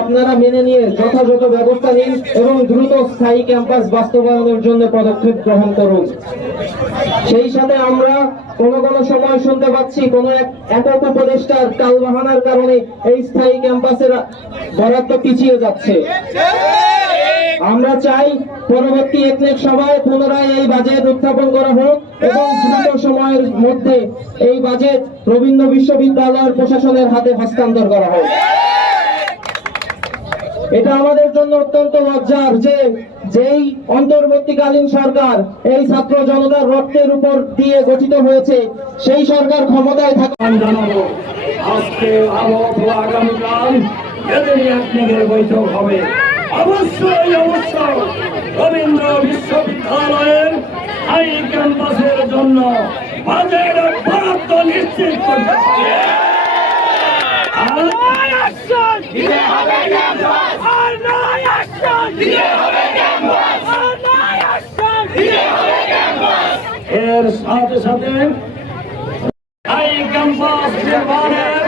আপনারা মেনে নিয়ে যথাযথ ব্যবস্থা নিন এবং দ্রুত স্থায়ী ক্যাম্পাস বাস্তবায়নের জন্য পদক্ষেপ গ্রহণ করুন। সেই সাথে আমরা কোনো কোনো সময় শুনতে পাচ্ছি কোনো এক একক উপদেষ্টার টালবাহানার কারণে এই স্থায়ী ক্যাম্পাসের বরাদ্দ পিছিয়ে যাচ্ছে। আমরা চাই পরবর্তী একনেক সভায় পুনরায় এই বাজেট উত্থাপন করা হোক এবং দ্রুত সময়ের মধ্যে এই বাজেট রবীন্দ্র বিশ্ববিদ্যালয়ের প্রশাসনের হাতে হস্তান্তর করা হোক। এটা আমাদের জন্য অত্যন্ত লজ্জার যে যেই অন্তর্বর্তীকালীন সরকার এই ছাত্র জনতার রক্তের উপর দিয়ে গঠিত হয়েছে সেই সরকার ক্ষমতায় থাকা জানাব। আজকে আবহাওয়া আগামীকাল এদের বৈঠক হবে। অবশ্যই অবশ্যই রবীন্দ্র বিশ্ববিদ্যালয়ের হাই ক্যাম্পাসের জন্য বাজেট বরাদ্দ নিশ্চিত করতে হবে আর এর সাথে সাথে হাই ক্যাম্পাস নির্মাণের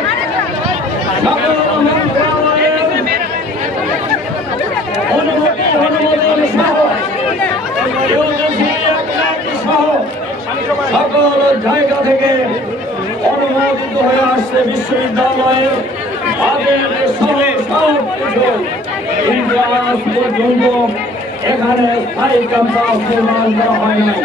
অনুমতি অনুমোদন সহ সকল জায়গা থেকে অনুমোদিত হয়ে আসছে বিশ্ববিদ্যালয়ের বাজেট পর্যন্ত এখানে স্থায়ী ক্যাম্পাস নির্মাণ করা হয় নাই